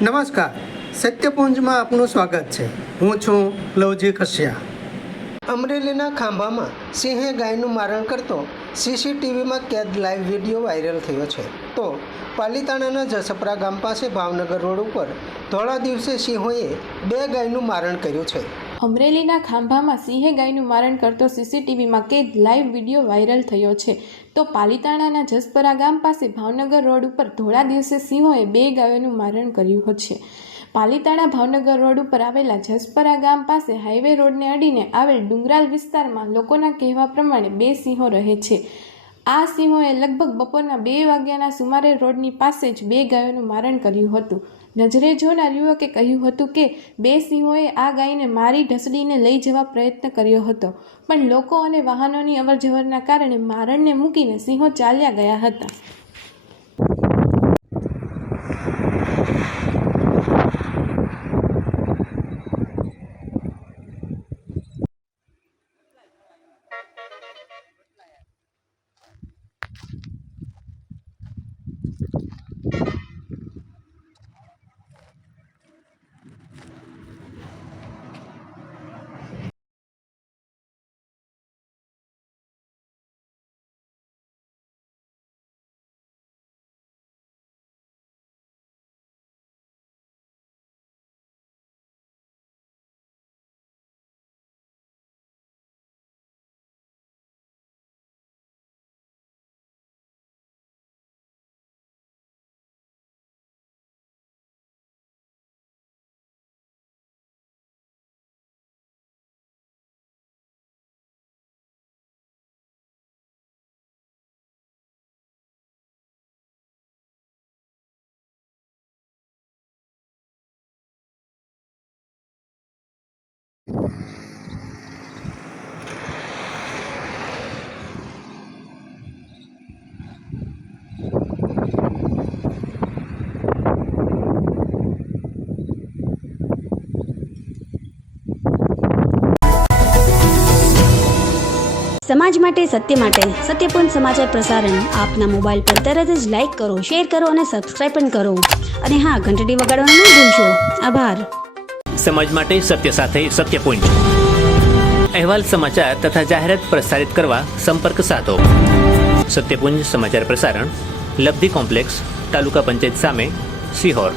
નમસ્કાર, સત્યપુંજમાં આપનું સ્વાગત છે. હું છું લવજી કશ્યા. અમરેલીના ખાંભામાં સિંહે ગાયનું મારણ કરતો સીસીટીવીમાં કેદ લાઈવ વિડીયો વાયરલ થયો છે. તો પાલીતાણાના જસપરા ગામ પાસે ભાવનગર રોડ ઉપર ધોળા દિવસે સિંહોએ 2 ગાયનું મારણ કર્યું છે. અમરેલીના ખાંભામાં સિંહે ગાયનું મારણ કરતો સીસીટીવીમાં કેદ લાઈવ વિડીયો વાયરલ થયો છે. તો પાલીતાણાના જસપરા ગામ પાસે ભાવનગર રોડ ઉપર ધોળા દિવસે સિંહોએ 2 ગાયોનું મારણ કર્યું છે. પાલીતાણા ભાવનગર રોડ ઉપર આવેલા જસપરા ગામ પાસે હાઈવે રોડને અડીને આવેલ ડુંગરાલ વિસ્તારમાં લોકોના કહેવા પ્રમાણે 2 સિંહો રહે છે. આ સિંહોએ લગભગ બપોરના 2 વાગ્યાના સુમારે રોડની પાસે જ 2 ગાયોનું મારણ કર્યું હતું. નજરે જોનાર યુવકે કહ્યું હતું કે 2 સિંહોએ આ ગાયને મારી ઢસડીને લઈ જવા પ્રયત્ન કર્યો હતો, પણ લોકો અને વાહનોની અવરજવરના કારણે મારણને મૂકીને સિંહો ચાલ્યા ગયા હતા. સમાજ માટે સત્ય માટે સત્યપૂર્ણ સમાચાર પ્રસારણ આપના મોબાઈલ પર તરત જ લાઈક કરો, શેર કરો અને સબસ્ક્રાઇબ પણ કરો. અને હા, ઘંટડી વગાડવાનું ન ભૂલશો. આભાર. સમાજ માટે સત્ય સાથે સત્યપુંજ. અહેવાલ, સમાચાર તથા જાહેરાત પ્રસારિત કરવા સંપર્ક સાધો. સત્યપુંજ સમાચાર પ્રસારણ, લબ્ધિ કોમ્પ્લેક્સ, તાલુકા પંચાયત સામે, સિહોર.